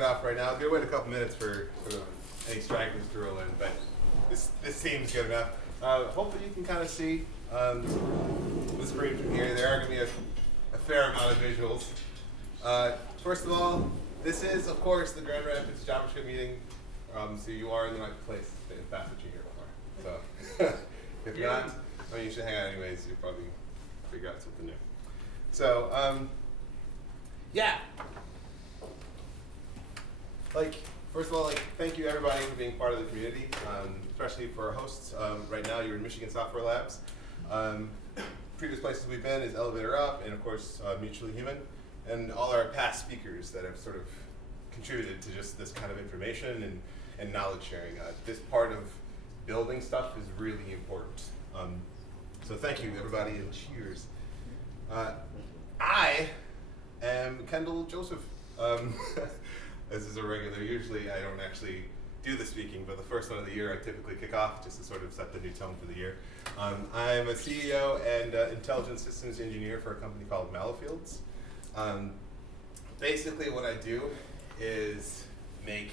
it off right now. I was going to wait a couple minutes for any stragglers to roll in, but this seems good enough. Hopefully you can kind of see the screen from here. There are going to be a fair amount of visuals. First of all, this is, of course, the Grand Rapids JavaScript meeting, so you are in the right place if that's what you're here for. So if not, I mean, you should hang out anyways. You'll probably figure out something new. So, yeah. First of all, thank you everybody for being part of the community, especially for our hosts. Right now, you're in Michigan Software Labs. Previous places we've been is Elevator Up, and of course, Mutually Human, and all our past speakers that have sort of contributed to just this kind of information and knowledge sharing. This part of building stuff is really important. So thank you, everybody, and cheers. I am Kendell Joseph. This is a regular. Usually I don't actually do the speaking, but the first one of the year I typically kick off just to sort of set the new tone for the year. I'm a CEO and intelligent systems engineer for a company called Mallowfields. Basically what I do is make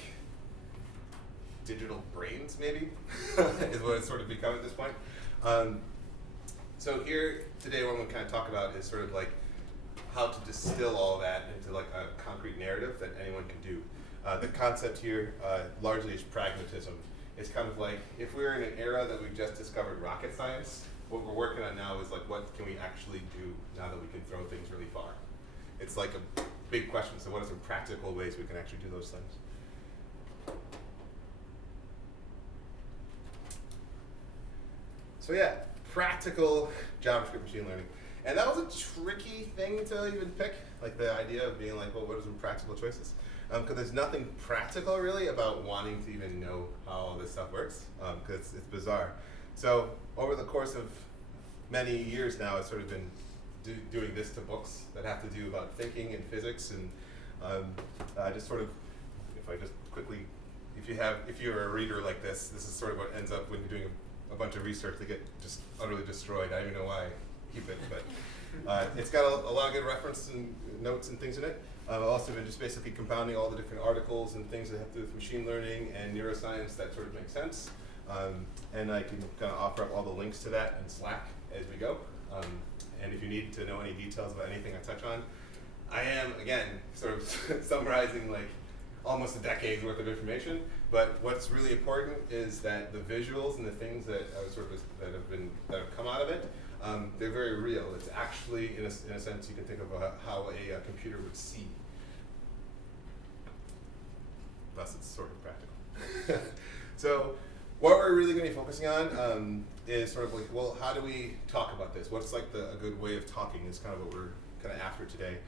digital brains, maybe, is what it's sort of become at this point. So here today what I'm going to kind of talk about is sort of like how to distill all of that into like a concrete narrative that anyone can do. The concept here largely is pragmatism. It's kind of like if we're in an era that we've just discovered rocket science, what we're working on now is like what can we actually do now that we can throw things really far? It's like a big question. So what are some practical ways we can actually do those things? So yeah, practical JavaScript machine learning. And that was a tricky thing to even pick, like the idea of being like, well, what are some practical choices? Because there's nothing practical really about wanting to even know how all this stuff works, because it's bizarre. So over the course of many years now, I've sort of been doing this to books that have to do about thinking and physics, and just sort of, if I just quickly, if you're a reader like this is sort of what ends up when you're doing a bunch of research that get just utterly destroyed. I don't even know why I keep it, but it's got a lot of good reference and notes and things in it. I've also been just basically compounding all the different articles and things that have to do with machine learning and neuroscience that sort of make sense. And I can kind of offer up all the links to that in Slack as we go. And if you need to know any details about anything I touch on, I am, again, sort of summarizing like almost a decade's worth of information. But what's really important is that the visuals and the things that that have come out of it, they're very real. It's actually, in a sense, you can think of how a computer would see. Thus, it's sort of practical. So, what we're really going to be focusing on is sort of like, well, how do we talk about this? What's like a good way of talking is kind of what we're kind of after today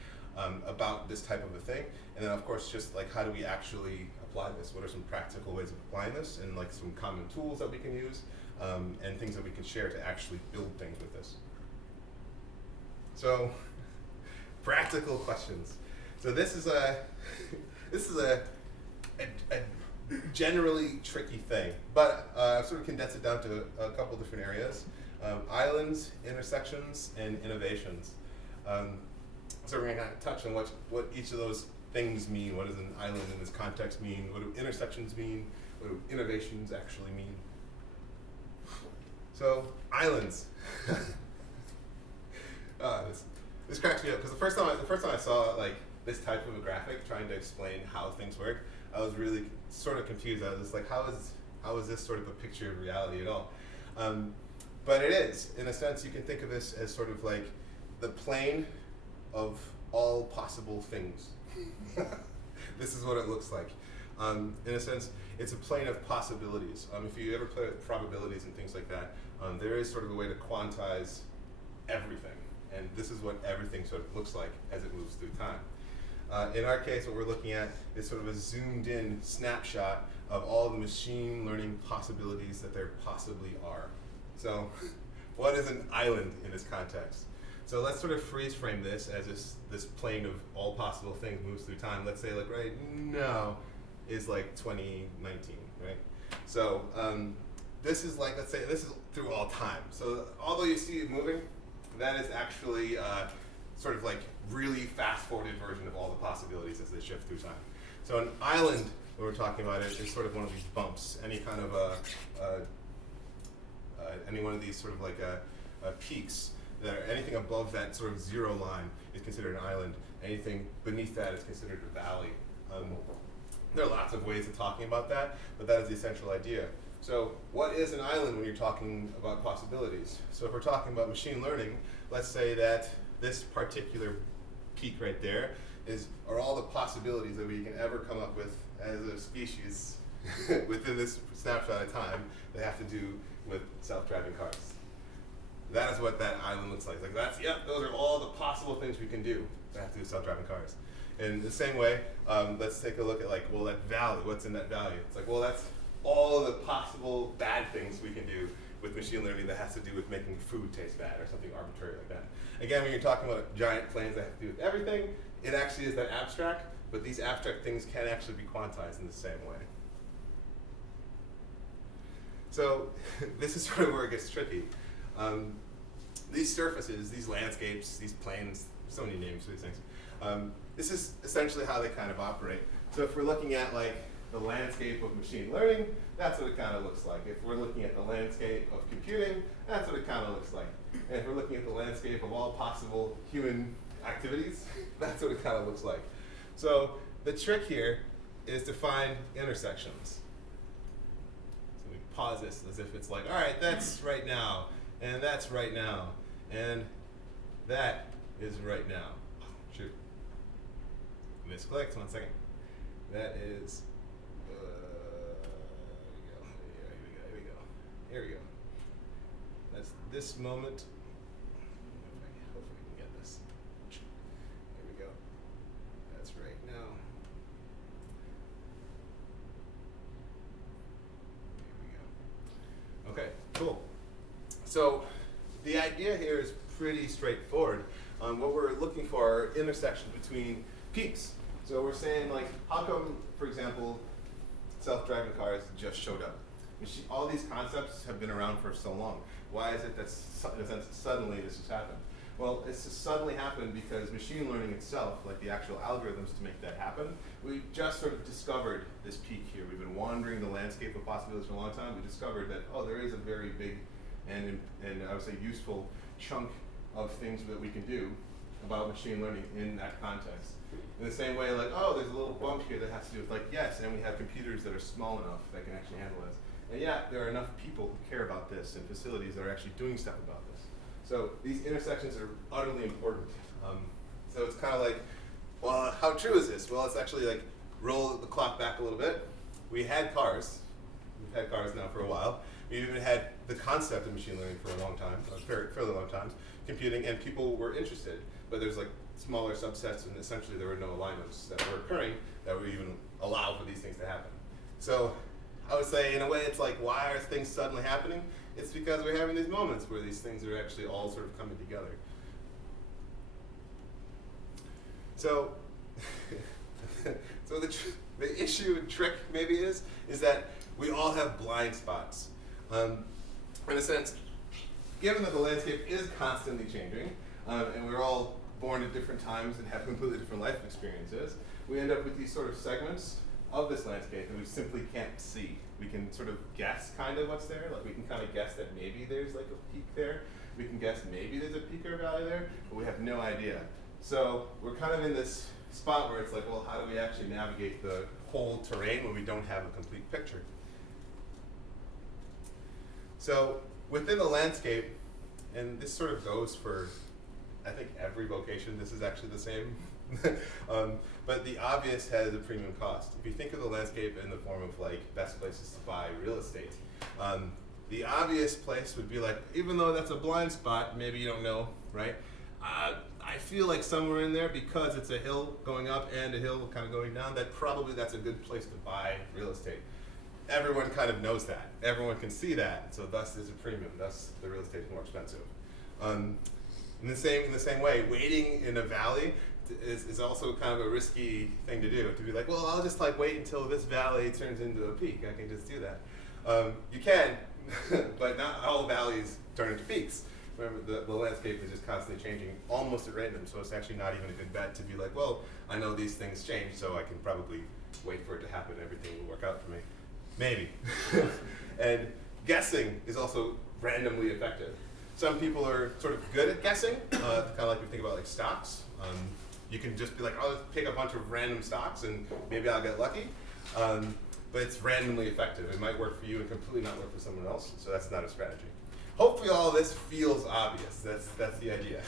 about this type of a thing. And then, of course, just like how do we actually apply this? What are some practical ways of applying this, and like some common tools that we can use, and things that we can share to actually build things with this. So, practical questions. So this is a generally tricky thing, but I've sort of condensed it down to a couple different areas: islands, intersections, and innovations. So we're going to kind of touch on what each of those things mean. What does an island in this context mean? What do intersections mean? What do innovations actually mean? So, islands. This cracks me up because the first time I saw like this type of a graphic trying to explain how things work, I was really sort of confused. I was like, how is this sort of a picture of reality at all? But it is, in a sense. You can think of this as sort of like the plane of all possible things. This is what it looks like. In a sense, it's a plane of possibilities. If you ever play with probabilities and things like that, there is sort of a way to quantize everything. And this is what everything sort of looks like as it moves through time. In our case, what we're looking at is sort of a zoomed in snapshot of all the machine learning possibilities that there possibly are. So what is an island in this context? So let's sort of freeze frame this as this plane of all possible things moves through time. Let's say like right now is like 2019, right? So this is like, let's say this is through all time. So although you see it moving, that is actually sort of like really fast-forwarded version of all the possibilities as they shift through time. So an island, when we're talking about it, is sort of one of these bumps. Any kind of any one of these sort of like peaks that are anything above that sort of zero line is considered an island. Anything beneath that is considered a valley. There are lots of ways of talking about that, but that is the essential idea. So what is an island when you're talking about possibilities? So if we're talking about machine learning, let's say that this particular peak right there are all the possibilities that we can ever come up with as a species within this snapshot of time that have to do with self-driving cars. That is what that island looks like. Like that's, yep, those are all the possible things we can do that have to do with self-driving cars. In the same way, let's take a look at like, well, that valley, what's in that valley? It's like, well, that's all the possible bad things we can do with machine learning that has to do with making food taste bad or something arbitrary like that. Again, when you're talking about giant planes that have to do with everything, it actually is that abstract, but these abstract things can actually be quantized in the same way. So this is sort of where it gets tricky. These surfaces, these landscapes, these planes, so many names for these things. This is essentially how they kind of operate. So if we're looking at like the landscape of machine learning, that's what it kind of looks like. If we're looking at the landscape of computing, that's what it kind of looks like. And if we're looking at the landscape of all possible human activities, that's what it kind of looks like. So the trick here is to find intersections. So we pause this as if it's like, all right, that's right now, and that's right now, and that is right now. Shoot. Misclicked, 1 second. That is, here we go. That's this moment. Hopefully we can get this. Here we go. That's right now. Here we go. Okay, cool. So the idea here is pretty straightforward. What we're looking for are intersections between peaks. So we're saying like, how come, for example, self-driving cars just showed up? All these concepts have been around for so long. Why is it that in a sense, suddenly this has happened? Well, it's just suddenly happened because machine learning itself, like the actual algorithms to make that happen, we just sort of discovered this peak here. We've been wandering the landscape of possibilities for a long time. We discovered that, oh, there is a very big and I would say useful chunk of things that we can do about machine learning in that context. In the same way, like, oh, there's a little bump here that has to do with like, yes, and we have computers that are small enough that can actually handle this. And yeah, there are enough people who care about this and facilities that are actually doing stuff about this. So these intersections are utterly important. So it's kind of like, well, how true is this? Well, it's actually like, roll the clock back a little bit. We had cars. We've had cars now for a while. We've even had the concept of machine learning for a long time, a fairly long time, computing, and people were interested. But there's like smaller subsets, and essentially there were no alignments that were occurring that would even allow for these things to happen. So I would say, in a way, it's like, why are things suddenly happening? It's because we're having these moments where these things are actually all sort of coming together. So, so the issue and trick maybe is that we all have blind spots. In a sense, given that the landscape is constantly changing, and we're all born at different times and have completely different life experiences, we end up with these sort of segments of this landscape that we simply can't see. We can sort of guess kind of what's there, like we can kind of guess that maybe there's like a peak there. We can guess maybe there's a peak or valley there, but we have no idea. So we're kind of in this spot where it's like, well, how do we actually navigate the whole terrain when we don't have a complete picture? So within the landscape, and this sort of goes for, I think, every vocation, this is actually the same. But the obvious has a premium cost. If you think of the landscape in the form of like best places to buy real estate, the obvious place would be like, even though that's a blind spot, maybe you don't know, right? I feel like somewhere in there, because it's a hill going up and a hill kind of going down, that probably that's a good place to buy real estate. Everyone kind of knows that. Everyone can see that, so thus there's a premium, thus the real estate is more expensive. In the same way, waiting in a valley is also kind of a risky thing to do. To be like, well, I'll just like wait until this valley turns into a peak. I can just do that. You can, but not all valleys turn into peaks. Remember, the landscape is just constantly changing, almost at random. So it's actually not even a good bet to be like, well, I know these things change, so I can probably just wait for it to happen, everything will work out for me. Maybe. And guessing is also randomly effective. Some people are sort of good at guessing, kind of like we think about like stocks. You can just be like, oh, let's pick a bunch of random stocks and maybe I'll get lucky. But it's randomly effective. It might work for you and completely not work for someone else, so that's not a strategy. Hopefully all of this feels obvious. That's the idea.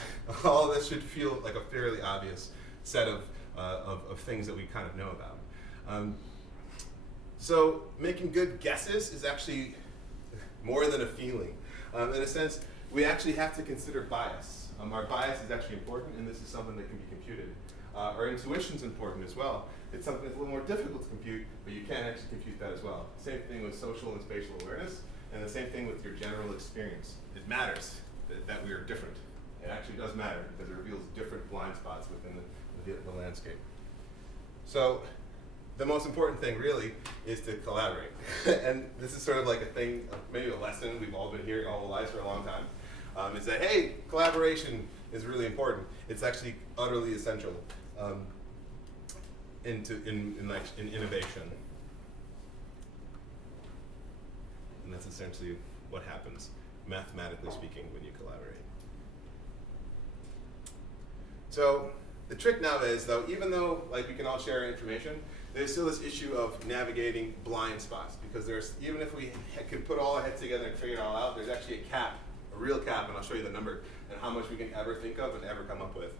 All of this should feel like a fairly obvious set of things that we kind of know about. So making good guesses is actually more than a feeling. In a sense, we actually have to consider bias. Our bias is actually important, and this is something that can be computed. Our intuition is important as well. It's something that's a little more difficult to compute, but you can actually compute that as well. Same thing with social and spatial awareness, and the same thing with your general experience. It matters that we are different. It actually does matter because it reveals different blind spots within the landscape. So the most important thing really is to collaborate. And this is sort of like a thing, maybe a lesson we've all been hearing all our lives for a long time, is that, hey, collaboration is really important. It's actually utterly essential in innovation. And that's essentially what happens, mathematically speaking, when you collaborate. So the trick now is, though, even though like we can all share information, there's still this issue of navigating blind spots, because there's, even if we could put all our heads together and figure it all out, there's actually a cap, a real cap, and I'll show you the number, and how much we can ever think of and ever come up with.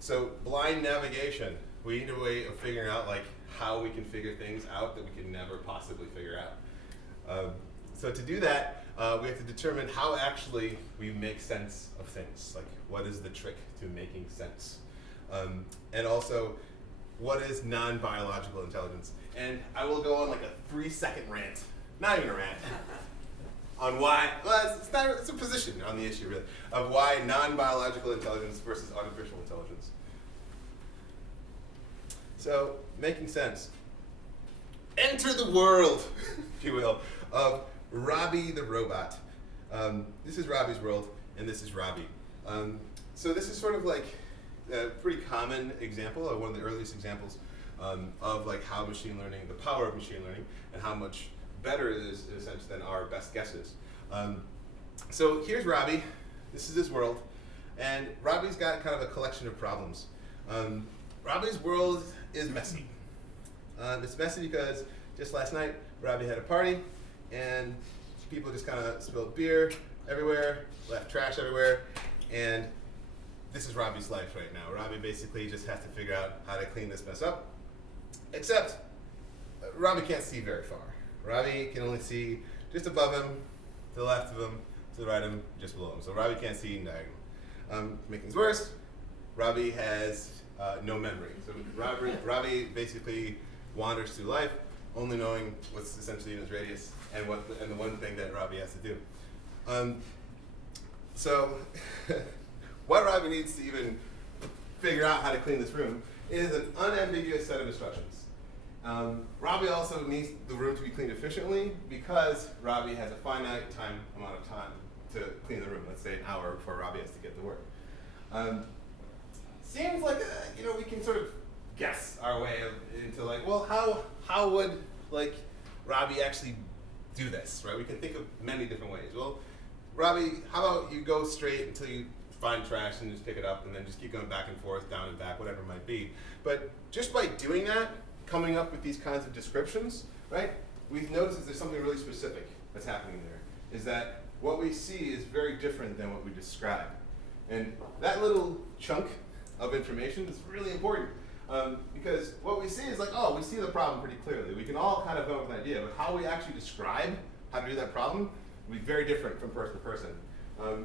So blind navigation, we need a way of figuring out like how we can figure things out that we can never possibly figure out. So to do that, we have to determine how actually we make sense of things. Like, what is the trick to making sense? And also, what is non-biological intelligence? And I will go on like a 3-second rant, not even a rant, on why, well, it's a position on the issue really, of why non-biological intelligence versus artificial intelligence. So, making sense. Enter the world, if you will, of Robbie the robot. This is Robbie's world, and this is Robbie. So this is sort of like a pretty common example, or one of the earliest examples of like how machine learning, the power of machine learning, and how much better it is in a sense than our best guesses. So here's Robbie. This is his world, and Robbie's got kind of a collection of problems. Robbie's world is messy. It's messy because just last night Robbie had a party, and people just kind of spilled beer everywhere, left trash everywhere, and this is Robbie's life right now. Robbie basically just has to figure out how to clean this mess up, except Robbie can't see very far. Robbie can only see just above him, to the left of him, to the right of him, just below him. So Robbie can't see in diagonal. To make things worse, Robbie has no memory. So Robbie basically wanders through life, only knowing what's essentially in his radius and the one thing that Robbie has to do. So what Robbie needs to even figure out how to clean this room is an unambiguous set of instructions. Robbie also needs the room to be cleaned efficiently because Robbie has a finite amount of time to clean the room. Let's say an hour before Robbie has to get to work. Seems like we can sort of guess our way into like, well, how would like Robbie actually do this, right? We can think of many different ways. Well, Robbie, how about you go straight until you find trash and just pick it up, and then just keep going back and forth, down and back, whatever it might be. But just by doing that, coming up with these kinds of descriptions, right? We've noticed that there's something really specific that's happening there. Is that what we see is very different than what we describe, and that little chunk of information is really important. Because what we see is like, oh, we see the problem pretty clearly. We can all kind of go with an idea, but how we actually describe how to do that problem will be very different from person to person.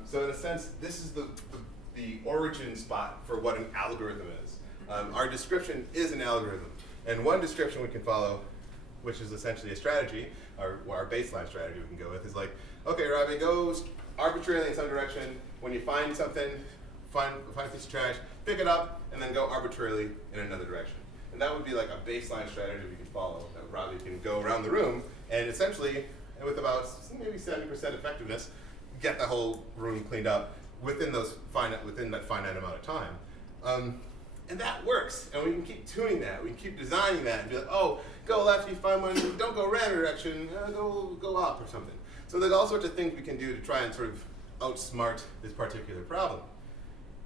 So in a sense, this is the origin spot for what an algorithm is. Our description is an algorithm. And one description we can follow, which is essentially a strategy, or our baseline strategy we can go with, is like, okay, Robbie, go arbitrarily in some direction. When you find something, find a piece of trash, pick it up, and then go arbitrarily in another direction. And that would be like a baseline strategy we can follow, that Robbie can go around the room and essentially, with about maybe 70% effectiveness, get the whole room cleaned up within that finite amount of time. And that works, and we can keep tuning that. We can keep designing that and be like, oh, go left, you find one, don't go random direction, go up or something. So there's all sorts of things we can do to try and sort of outsmart this particular problem.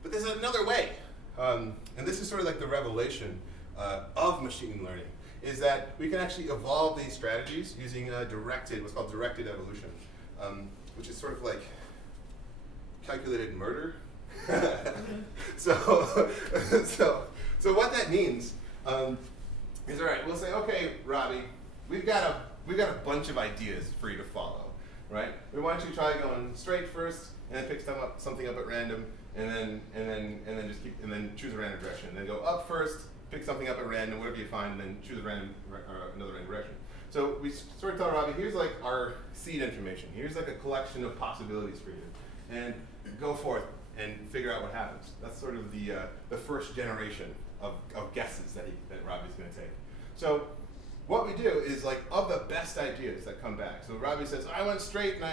But there's another way, and this is sort of like the revelation of machine learning, is that we can actually evolve these strategies using what's called directed evolution, which is sort of like calculated murder. so what that means is, all right, we'll say, okay, Robbie, we've got a bunch of ideas for you to follow, right? We want you to try going straight first, and then pick something up at random, and then choose a random direction. And then go up first, pick something up at random, whatever you find, and then choose another random direction. So we sort of tell Robbie, here's like our seed information. Here's like a collection of possibilities for you, and go forth and figure out what happens. That's sort of the first generation of guesses that Robbie's going to take. So what we do is, like, of the best ideas that come back. So Robbie says, I went straight and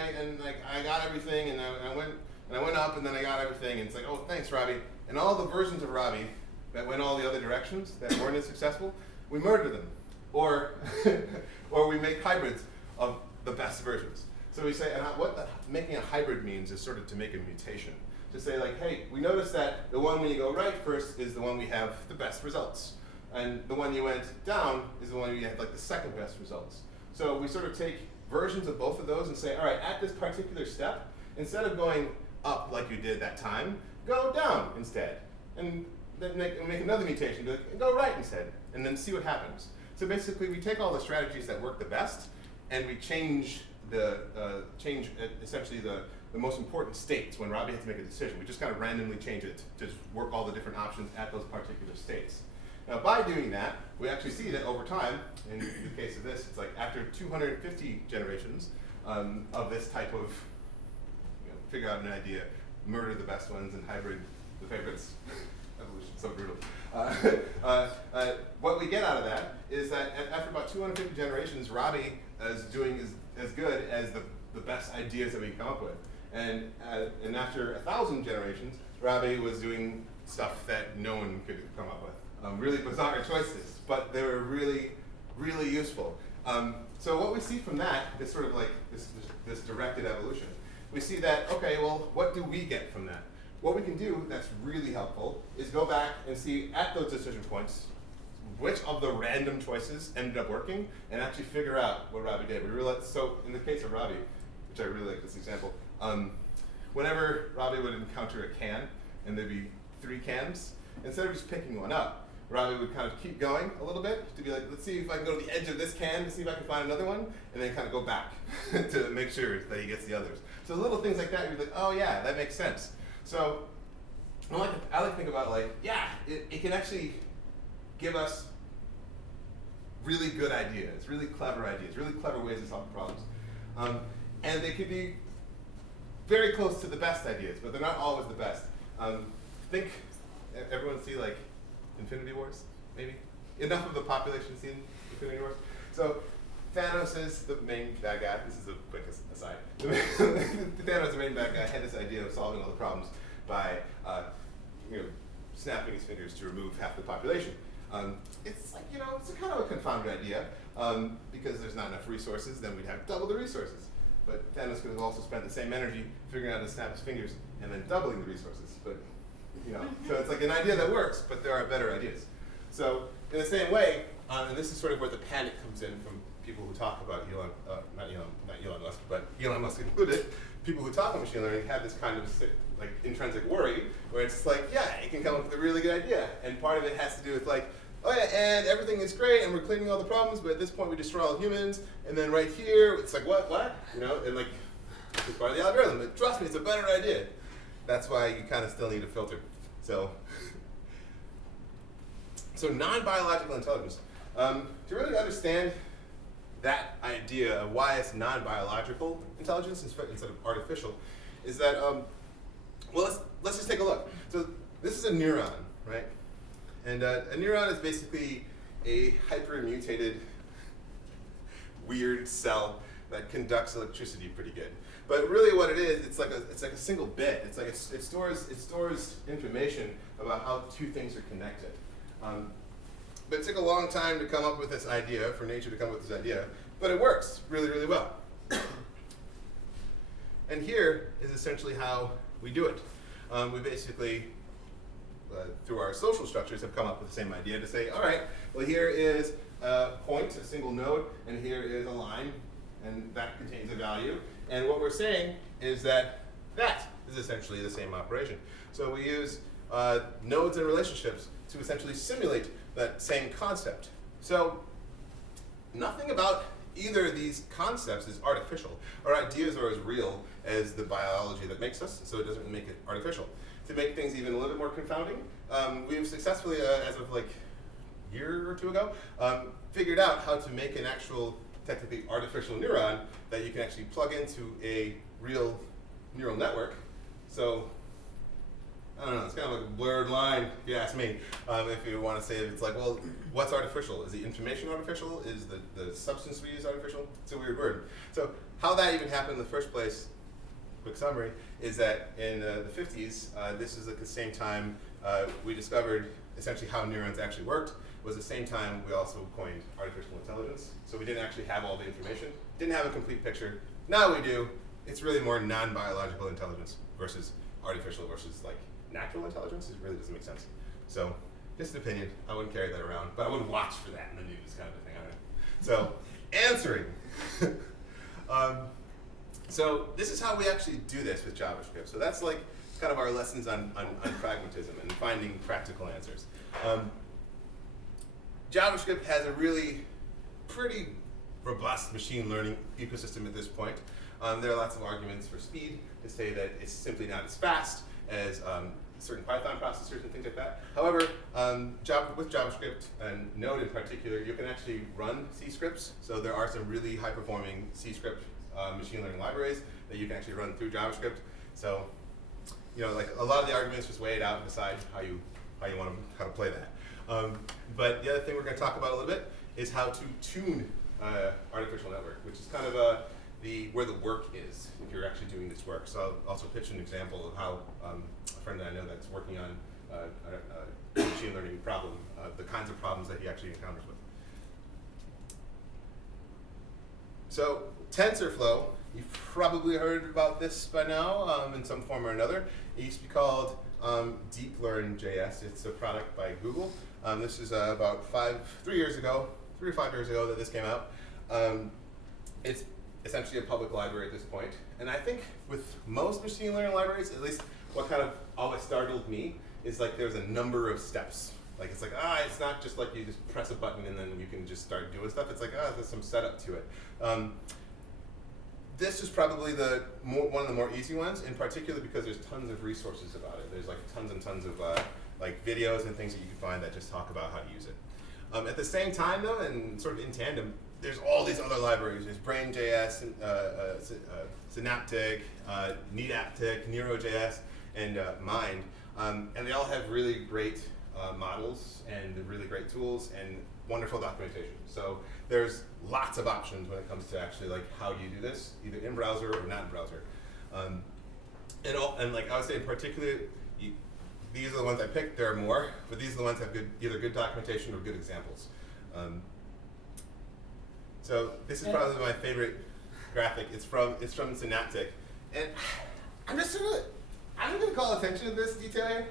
I got everything, and I went up and then I got everything, and it's like, oh, thanks, Robbie. And all the versions of Robbie that went all the other directions that weren't as successful, we murder them, or we make hybrids of the best versions. So we say, and what making a hybrid means is sort of to make a mutation. To say, like, hey, we noticed that the one when you go right first is the one we have the best results. And the one you went down is the one you had like the second best results. So we sort of take versions of both of those and say, all right, at this particular step, instead of going up like you did that time, go down instead. And then make another mutation, go right instead, and then see what happens. So basically, we take all the strategies that work the best, and we change essentially the most important states when Robbie has to make a decision. We just kind of randomly change it to just work all the different options at those particular states. Now, by doing that, we actually see that over time, in the case of this, it's like after 250 generations of this type of, figure out an idea, murder the best ones, and hybrid the favorites. Evolution, so brutal. What we get out of that is that after about 250 generations, Robbie is doing as good as the best ideas that we come up with. And after 1,000 generations, Robbie was doing stuff that no one could come up with. Really bizarre choices, but they were really, really useful. So what we see from that is sort of like this directed evolution. We see that, okay, well, what do we get from that? What we can do that's really helpful is go back and see at those decision points which of the random choices ended up working, and actually figure out what Robbie did. We realized, so in the case of Robbie, which I really like this example, whenever Robbie would encounter a can, and there'd be 3 cans, instead of just picking one up, Robbie would kind of keep going a little bit to be like, let's see if I can go to the edge of this can to see if I can find another one, and then kind of go back to make sure that he gets the others. So little things like that, you're like, oh yeah, that makes sense. So I like to think about, like, yeah, it can actually give us really good ideas, really clever ways to solve problems. And they could be very close to the best ideas, but they're not always the best. Think, everyone see like Infinity Wars, maybe? Enough of the population seen Infinity Wars? So Thanos is the main bad guy. This is a quick aside. Thanos, the main bad guy, had this idea of solving all the problems by snapping his fingers to remove half the population. It's like, it's a kind of a confounded idea, because there's not enough resources, then we'd have double the resources. But Thanos could have also spent the same energy figuring out how to snap his fingers and then doubling the resources. But so it's like an idea that works, but there are better ideas. So in the same way, and this is sort of where the panic comes in from people who talk about not Elon Musk, but Elon Musk included, people who talk about machine learning have this kind of like intrinsic worry, where it's like, yeah, it can come up with a really good idea, and part of it has to do with like, oh yeah, and everything is great, and we're cleaning all the problems, but at this point we destroy all humans, and then right here, it's like, what? And like, it's part of the algorithm, but trust me, it's a better idea. That's why you kind of still need a filter. So non-biological intelligence. To really understand that idea of why it's non-biological intelligence instead of artificial, is that, well, let's just take a look. So this is a neuron, right? And a neuron is basically a hyper-mutated, weird cell that conducts electricity pretty good. But really what it is, it's like a single bit. It's like it stores information about how two things are connected. But it took a long time to come up with this idea, for nature to come up with this idea, but it works really, really well. And here is essentially how we do it. We basically, through our social structures, have come up with the same idea to say, all right, well here is a point, a single node, and here is a line, and that contains a value. And what we're saying is that that is essentially the same operation. So we use nodes and relationships to essentially simulate that same concept. So nothing about either of these concepts is artificial. Our ideas are as real as the biology that makes us, so it doesn't make it artificial. To make things even a little bit more confounding, we've successfully, as of like a year or two ago, figured out how to make an actual, technically artificial neuron that you can actually plug into a real neural network. So, I don't know, it's kind of like a blurred line, if you ask me. If you want to say it's like, well, what's artificial? Is the information artificial? Is the substance we use artificial? It's a weird word. So how that even happened in the first place, quick summary, is that in the 50s, this is at the same time we discovered essentially how neurons actually worked. It was the same time we also coined artificial intelligence. So we didn't actually have all the information, didn't have a complete picture. Now we do. It's really more non-biological intelligence versus artificial versus like natural intelligence. It really doesn't make sense. So just an opinion. I wouldn't carry that around, but I would watch for that in the news, kind of a thing. I don't know. So answering. So this is how we actually do this with JavaScript. So that's like kind of our lessons on pragmatism and finding practical answers. JavaScript has a really pretty robust machine learning ecosystem at this point. There are lots of arguments for speed to say that it's simply not as fast as certain Python processors and things like that. However, with JavaScript and Node in particular, you can actually run C scripts. So there are some really high-performing C script machine learning libraries that you can actually run through JavaScript. So, you know, like a lot of the arguments, just weigh it out and decide how you want to play that. But the other thing we're going to talk about a little bit is how to tune artificial network, which is kind of where the work is if you're actually doing this work. So I'll also pitch an example of how a friend that I know that's working on a machine learning problem, the kinds of problems that he actually encounters with. So TensorFlow, you've probably heard about this by now in some form or another. It used to be called DeepLearn.js. It's a product by Google. This is about 3 or 5 years ago that this came out. It's essentially a public library at this point. And I think with most machine learning libraries, at least what kind of always startled me is like there's a number of steps. Like it's like, it's not just like you just press a button and then you can just start doing stuff. It's like, there's some setup to it. This is probably one of the more easy ones, in particular because there's tons of resources about it. There's like tons and tons of like videos and things that you can find that just talk about how to use it. At the same time though, and sort of in tandem, there's all these other libraries. There's Brain.js, Synaptic, Neataptic, Nero.js, and Mind. And they all have really great models and really great tools and wonderful documentation. So there's lots of options when it comes to actually like how you do this, either in browser or not in browser. And like I would say in particular, these are the ones I picked. There are more, but these are the ones that have either good documentation or good examples. So this is probably my favorite graphic. It's from Synaptic, and I'm gonna call attention to this detail here.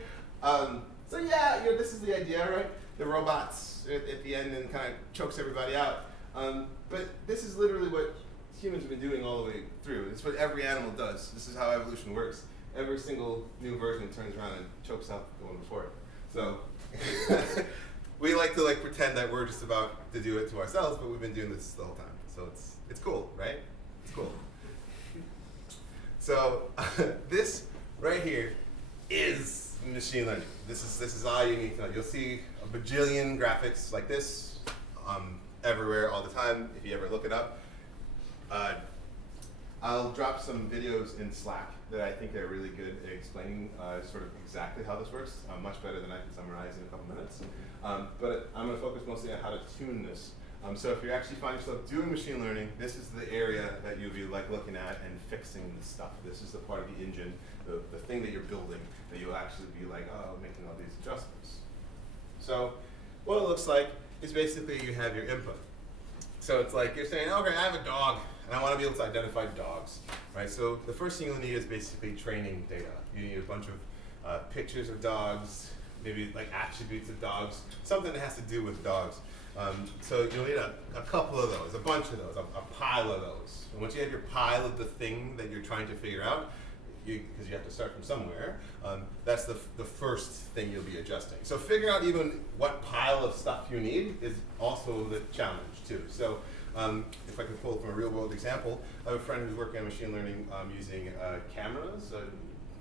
So yeah, this is the idea, right? The robots at the end and kind of chokes everybody out. But this is literally what humans have been doing all the way through. It's what every animal does. This is how evolution works. Every single new version turns around and chokes out the one before it. So we like to pretend that we're just about to do it to ourselves, but we've been doing this the whole time. So it's cool, right? It's cool. So this right here is machine learning. This is all you need to know. You'll see a bajillion graphics like this everywhere all the time if you ever look it up. I'll drop some videos in Slack that I think are really good at explaining sort of exactly how this works, much better than I can summarize in a couple minutes. But I'm going to focus mostly on how to tune this. So if you actually find yourself doing machine learning, this is the area that you'll be like looking at and fixing the stuff. This is the part of the engine, the thing that you're building, that you'll actually be like, oh, making all these adjustments. So what it looks like is basically you have your input. So it's like you're saying, okay, I have a dog, and I want to be able to identify dogs, right? So the first thing you'll need is basically training data. You need a bunch of pictures of dogs, maybe like attributes of dogs, something that has to do with dogs. So you'll need a couple of those, a bunch of those, a pile of those. And once you have your pile of the thing that you're trying to figure out, because you have to start from somewhere, that's the first thing you'll be adjusting. So figuring out even what pile of stuff you need is also the challenge too. So if I can pull from a real world example, I have a friend who's working on machine learning using cameras,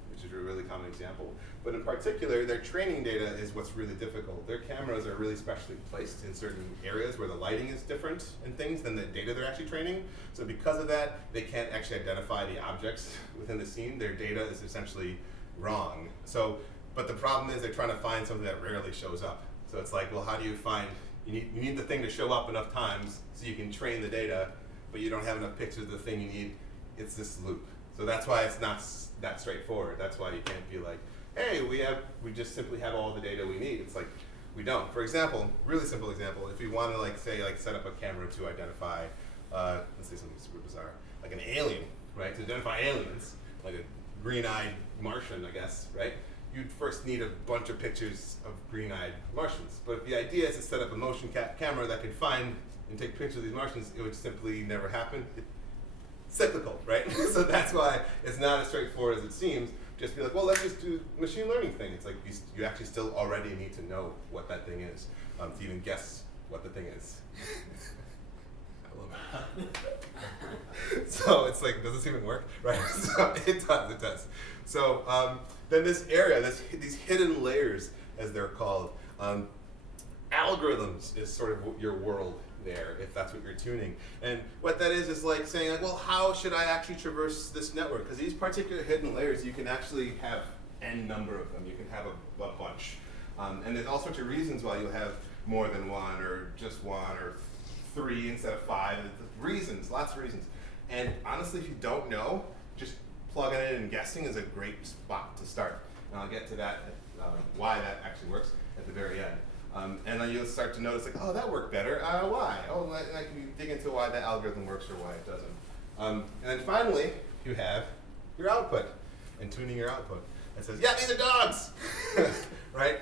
which is a really common example. But in particular, their training data is what's really difficult. Their cameras are really specially placed in certain areas where the lighting is different and things than the data they're actually training. So because of that, they can't actually identify the objects within the scene. Their data is essentially wrong. So, but the problem is they're trying to find something that rarely shows up. So it's like, well, how do you find, you need the thing to show up enough times so you can train the data, but you don't have enough pictures of the thing you need. It's this loop. So that's why it's not that straightforward. That's why you can't be like, hey, we just simply have all the data we need. It's like, we don't. For example, really simple example, if we want to like say like set up a camera to identify, let's say something super bizarre, like an alien, right? To identify aliens, like a green-eyed Martian, I guess, right? You'd first need a bunch of pictures of green-eyed Martians. But if the idea is to set up a motion camera that could find and take pictures of these Martians, it would simply never happen. It's cyclical, right? So that's why it's not as straightforward as it seems. Just be like, well, let's just do a machine learning thing. It's like you actually still already need to know what that thing is to even guess what the thing is. I love it. So it's like, does this even work? Right? So it does. So then this area, these hidden layers, as they're called, algorithms is sort of your world there, if that's what you're tuning. And what that is like saying, like, well, how should I actually traverse this network? Because these particular hidden layers, you can actually have n number of them. You can have a bunch. And there's all sorts of reasons why you'll have more than one, or just one, or 3 instead of 5. Reasons, lots of reasons. And honestly, if you don't know, just plugging it in and guessing is a great spot to start. And I'll get to that, why that actually works at the very end. And then you'll start to notice, like, oh, that worked better. Why? Oh, and I can dig into why that algorithm works or why it doesn't. And then finally, you have your output and tuning your output. It says, yeah, these are dogs, right?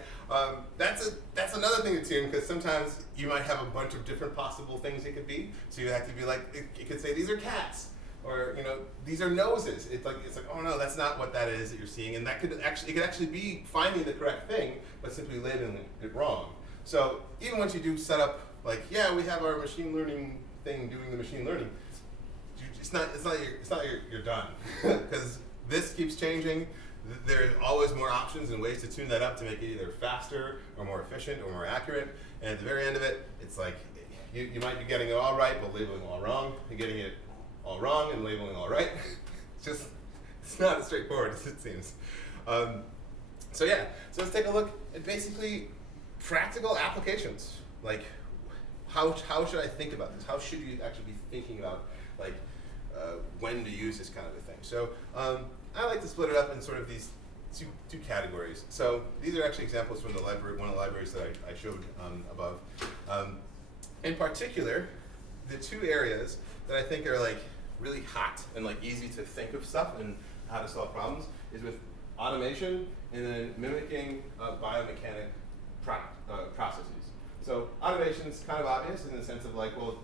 That's another thing to tune, because sometimes you might have a bunch of different possible things it could be. So you have to be like, it could say these are cats, or these are noses. It's like, oh no, that's not what that is that you're seeing, and it could actually be finding the correct thing, but simply labeling it wrong. So even once you do set up, like, yeah, we have our machine learning thing doing the machine learning, it's not you're done, because this keeps changing. There's always more options and ways to tune that up to make it either faster or more efficient or more accurate. And at the very end of it, it's like you might be getting it all right but labeling all wrong. You're getting it all wrong and labeling all right. It's not as straightforward as it seems. So yeah, so let's take a look at basically practical applications. Like, how should I think about this? How should you actually be thinking about like when to use this kind of a thing? So I like to split it up in sort of these two categories. So these are actually examples from the library, one of the libraries that I showed above. In particular, the 2 areas that I think are like really hot and like easy to think of stuff and how to solve problems is with automation and then mimicking biomechanic processes. So automation is kind of obvious in the sense of like, well,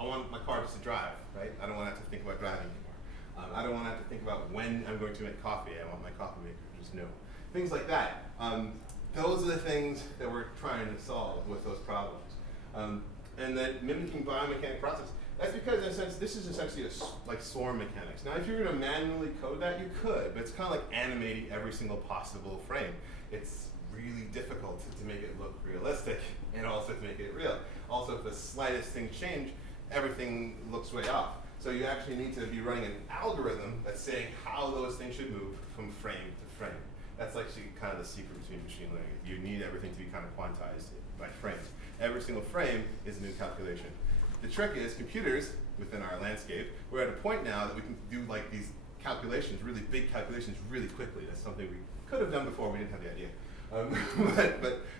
I want my car just to drive, right? I don't want to have to think about driving anymore. I don't want to have to think about when I'm going to make coffee. I want my coffee maker to just know. Things like that. Those are the things that we're trying to solve with those problems. And then mimicking biomechanic process. That's because, in a sense, this is essentially like swarm mechanics. Now, if you're going to manually code that, you could, but it's kind of like animating every single possible frame. It's really difficult to make it look realistic and also to make it real. Also, if the slightest thing change, everything looks way off. So you actually need to be running an algorithm that's saying how those things should move from frame to frame. That's actually kind of the secret between machine learning. You need everything to be kind of quantized by frames. Every single frame is a new calculation. The trick is computers within our landscape, we're at a point now that we can do like these calculations, really big calculations really quickly. That's something we could have done before, we didn't have the idea.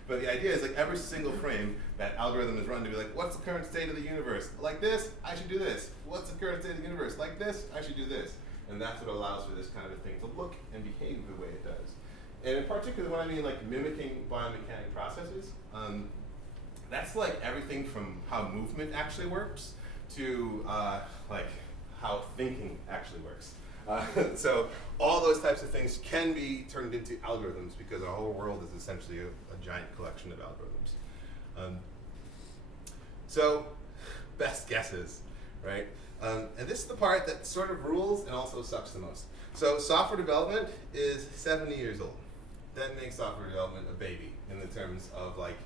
But the idea is like every single frame, that algorithm is run to be like, what's the current state of the universe? Like this, I should do this. What's the current state of the universe? Like this, I should do this. And that's what allows for this kind of a thing to look and behave the way it does. And in particular, when I mean like mimicking biomechanic processes, that's like everything from how movement actually works to like how thinking actually works. So all those types of things can be turned into algorithms because our whole world is essentially a giant collection of algorithms. So best guesses, right? And this is the part that sort of rules and also sucks the most. So software development is 70 years old. That makes software development a baby in the terms of like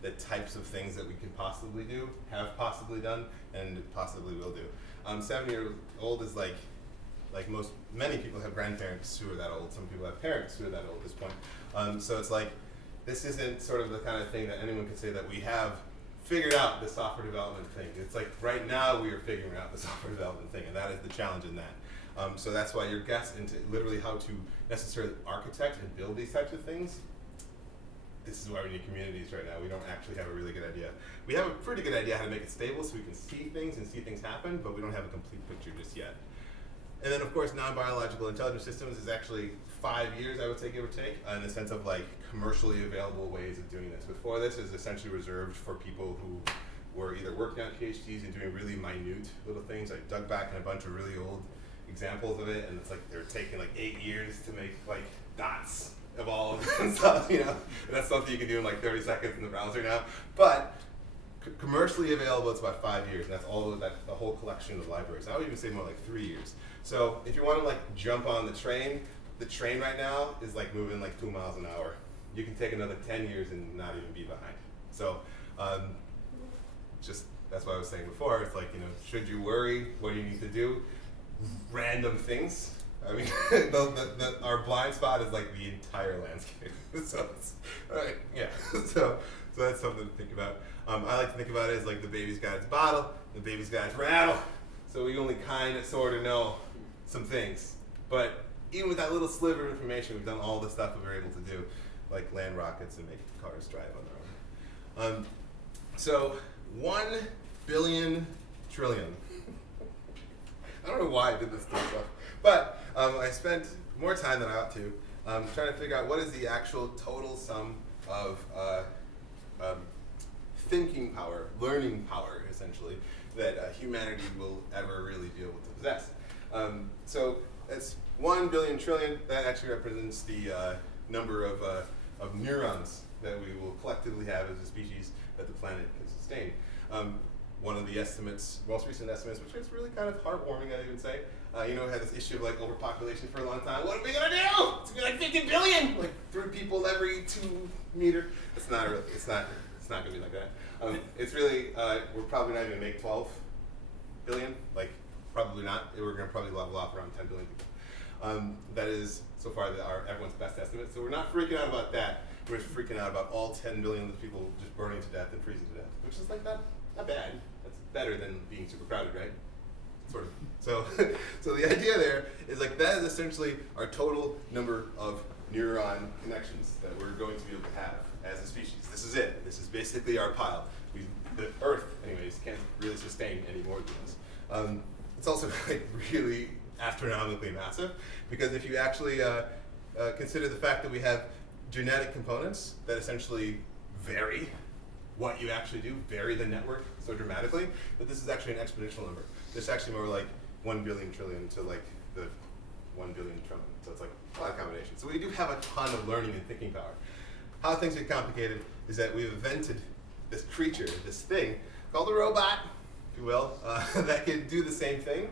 the types of things that we can possibly do, have possibly done, and possibly will do. 70 years old is like many people have grandparents who are that old. Some people have parents who are that old at this point. So it's like, this isn't sort of the kind of thing that anyone could say that we have figured out the software development thing. It's like right now we are figuring out the software development thing, and that is the challenge in that. So that's why your guess into literally how to necessarily architect and build these types of things, this is why we need communities right now. We don't actually have a really good idea. We have a pretty good idea how to make it stable so we can see things and see things happen, but we don't have a complete picture just yet. And then of course, non-biological intelligence systems is actually 5 years, I would say, give or take, in the sense of like commercially available ways of doing this. Before this is essentially reserved for people who were either working on PhDs and doing really minute little things. I dug back in a bunch of really old examples of it, and it's like they were taking like 8 years to make like dots of all of and stuff, you know? And that's something you can do in like 30 seconds in the browser now. But commercially available, it's about 5 years, and that's all of that, the whole collection of libraries. I would even say more like 3 years. So if you want to like jump on the train right now is like moving like 2 miles an hour. You can take another 10 years and not even be behind. So just, that's what I was saying before. It's like, you know, should you worry? What do you need to do? Random things. I mean, our blind spot is like the entire landscape. So it's, right, yeah. So that's something to think about. I like to think about it as like the baby's got its bottle, the baby's got its rattle. So we only kind of sort of know some things. But even with that little sliver of information, we've done all the stuff that we're able to do, like land rockets and make cars drive on their own. So 1 billion trillion. I don't know why I did this stuff, but I spent more time than I ought to trying to figure out what is the actual total sum of thinking power, learning power, essentially, that humanity will ever really be able to possess. So that's 1 billion trillion. That actually represents the number of neurons that we will collectively have as a species that the planet can sustain. One of the estimates, most recent estimates, which is really kind of heartwarming, I'd even say, you know, we had this issue of like overpopulation for a long time. What are we gonna do? It's gonna be like 50 billion, like 3 people every 2 meters. It's not really, it's not gonna be like that. It's really, we're probably not even gonna make 12 billion, like probably not. We're gonna probably level off around 10 billion people. That is so far everyone's best estimate. So we're not freaking out about that. We're just freaking out about all 10 billion of people just burning to death and freezing to death, which is like not bad. That's better than being super crowded, right? Sort of. So the idea there is like that is essentially our total number of neuron connections that we're going to be able to have as a species. This is it. This is basically our pile. The Earth, anyways, can't really sustain any more of these. It's also like really astronomically massive because if you actually consider the fact that we have genetic components that essentially vary what you actually do, vary the network so dramatically, that this is actually an exponential number. This is actually more like 1 billion trillion to like the 1 billion trillion. So it's like a lot of combinations. So we do have a ton of learning and thinking power. How things get complicated is that we've invented this creature, this thing, called a robot, if you will, that can do the same thing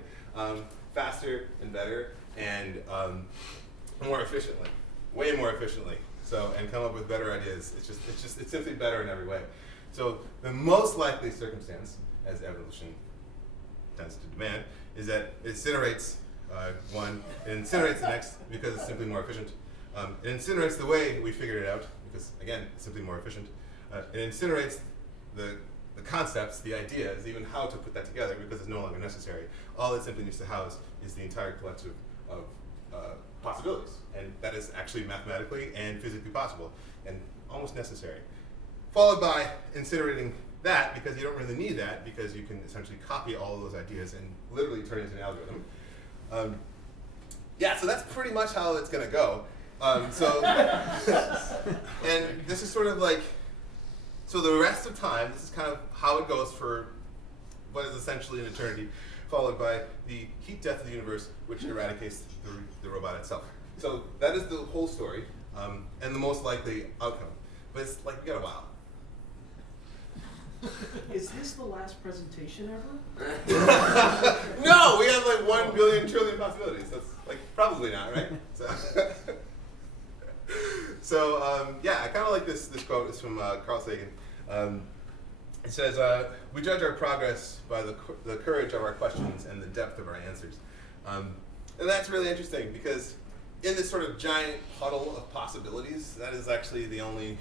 faster and better and more efficiently, way more efficiently. So, and come up with better ideas. It's simply better in every way. So the most likely circumstance, as evolution tends to demand, is that it incinerates one, it incinerates the next because it's simply more efficient. It incinerates the way we figured it out because, again, it's simply more efficient. It incinerates the concepts, the ideas, even how to put that together, because it's no longer necessary. All it simply needs to house is the entire collection of possibilities, and that is actually mathematically and physically possible, and almost necessary. Followed by incinerating that, because you don't really need that, because you can essentially copy all of those ideas and literally turn it into an algorithm. Yeah, so that's pretty much how it's going to go. And this is sort of like, so the rest of time, this is kind of how it goes for what is essentially an eternity, followed by the heat death of the universe, which eradicates the robot itself. So that is the whole story, and the most likely outcome. But it's like, we got a while. Is this the last presentation ever? No, we have like 1 billion trillion possibilities. That's like probably not, right? So yeah, I kind of like this quote. It's from Carl Sagan. It says, "We judge our progress by the courage of our questions and the depth of our answers." And that's really interesting, because in this sort of giant puddle of possibilities, that is actually the only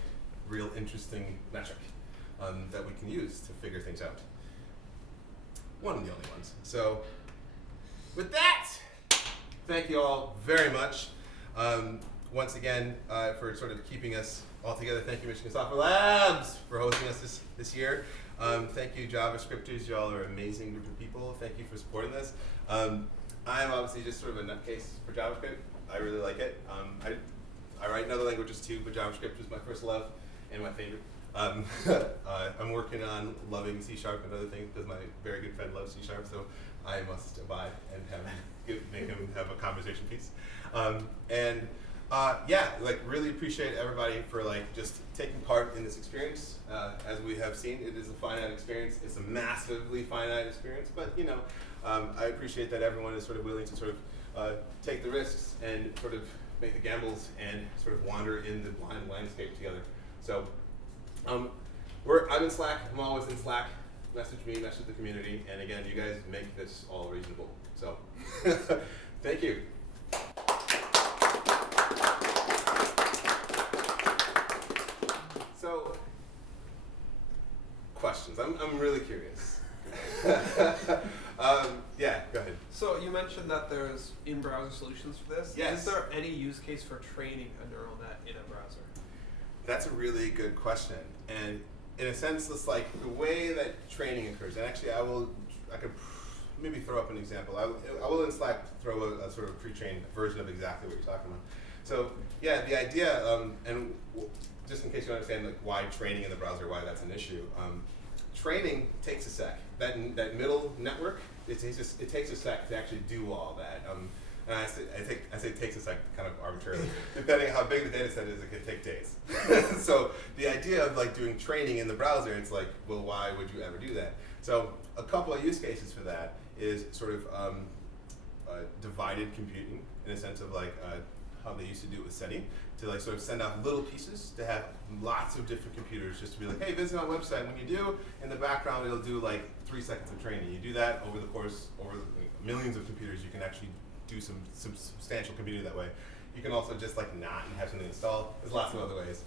real interesting metric that we can use to figure things out. One of the only ones. So with that, thank you all very much. Once again, for sort of keeping us all together. Thank you, Michigan Software Labs, for hosting us this year. Thank you, JavaScripters. Y'all are an amazing group of people. Thank you for supporting this. I'm obviously just sort of a nutcase for JavaScript. I really like it. I write in other languages too, but JavaScript is my first love and my favorite. I'm working on loving C# and other things, because my very good friend loves C#, so I must abide and make him have a conversation piece. Yeah, like really appreciate everybody for like just taking part in this experience. As we have seen, it is a finite experience. It's a massively finite experience, but you know, I appreciate that everyone is sort of willing to sort of take the risks and sort of make the gambles and sort of wander in the blind landscape together. So I'm in Slack. I'm always in Slack. Message me, message the community, and again, you guys make this all reasonable. So thank you. So, questions. I'm really curious. Yeah, go ahead. So you mentioned that there's in-browser solutions for this. Yes. Is there any use case for training a neural net in a browser? That's a really good question. And in a sense, it's like the way that training occurs. And actually, I could maybe throw up an example. I will in Slack throw a sort of pre-trained version of exactly what you're talking about. So yeah, the idea, and just in case you understand like why training in the browser, why that's an issue. Training takes a sec. That middle network, it takes a sec to actually do all that. And I say it takes a sec kind of arbitrarily. Depending on how big the data set is, it can take days. So the idea of like doing training in the browser, it's like, well, why would you ever do that? So a couple of use cases for that is sort of divided computing, in a sense of like how they used to do it with SETI, to like sort of send out little pieces to have lots of different computers just to be like, hey, visit my website. When you do, in the background, it'll do like 3 seconds of training. You do that over the course, over millions of computers, you can actually do some substantial computing that way. You can also just like not and have something installed. There's lots of other ways.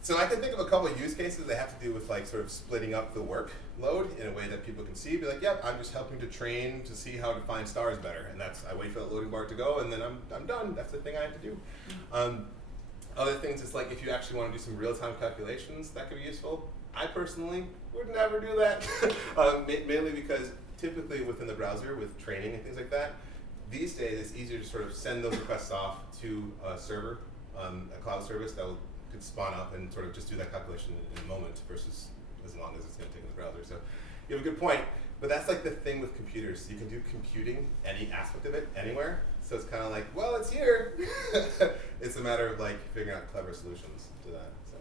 So I can think of a couple of use cases that have to do with like sort of splitting up the workload in a way that people can see. Be like, yep, I'm just helping to train to see how to find stars better, and that's I wait for the loading bar to go, and then I'm done. That's the thing I have to do. Other things is like if you actually want to do some real-time calculations, that could be useful. I personally would never do that, mainly because typically within the browser with training and things like that, these days it's easier to sort of send those requests off to a server, a cloud service that could spawn up and sort of just do that calculation in a moment versus as long as it's going to take in the browser. So you have a good point, but that's like the thing with computers. You can do computing, any aspect of it, anywhere. So it's kind of like, well, it's here. It's a matter of like figuring out clever solutions to that. So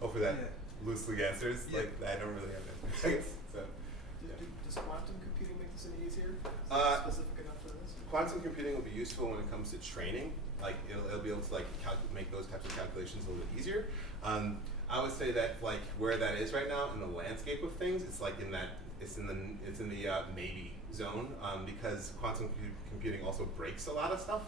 hopefully that loosely answers. Yeah. Like I don't really have it. I guess. So Does quantum computing make this any easier? Specific enough for this? Quantum computing will be useful when it comes to training. Like it'll be able to like make those types of calculations a little bit easier. I would say that like where that is right now in the landscape of things, it's like in that it's in the maybe zone because quantum computing also breaks a lot of stuff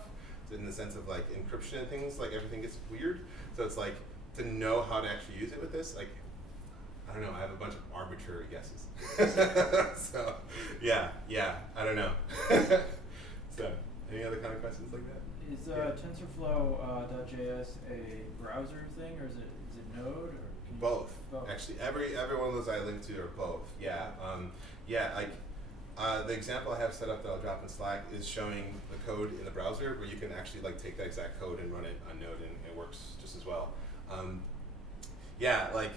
in the sense of like encryption and things. Like everything gets weird. So it's like to know how to actually use it with this. Like I don't know. I have a bunch of arbitrary guesses. So, yeah, I don't know. So, any other kind of questions like that? Is TensorFlow.js a browser thing, or is it Node, or can you Both. both? Actually, every one of those I linked to are both. Yeah. Like the example I have set up that I'll drop in Slack is showing the code in the browser where you can actually like take that exact code and run it on Node, and it works just as well. Yeah, like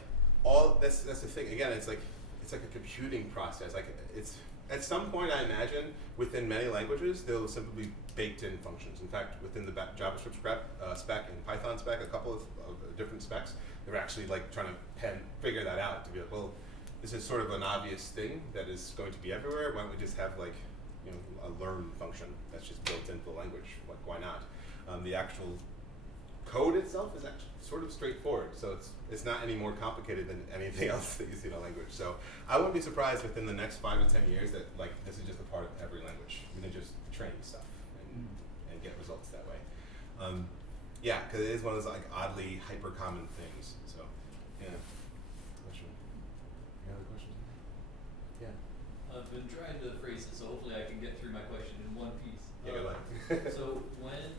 all that's the thing. Again, it's like a computing process. Like it's at some point I imagine within many languages they'll simply be baked in functions. In fact, within the JavaScript spec and Python spec, a couple of different specs, they're actually like trying to figure that out to be like, well, this is sort of an obvious thing that is going to be everywhere. Why don't we just have like, a learn function that's just built into the language? Like, why not? The actual code itself is actually sort of straightforward, so it's not any more complicated than anything else that you see in a language. So I wouldn't be surprised within the next 5 to 10 years that like this is just a part of every language. We can just train stuff and get results that way. Yeah, because it is one of those like oddly hyper common things. So yeah. Any other questions? Yeah. I've been trying to phrase it, so hopefully I can get through my question in one piece. Yeah, good luck. So when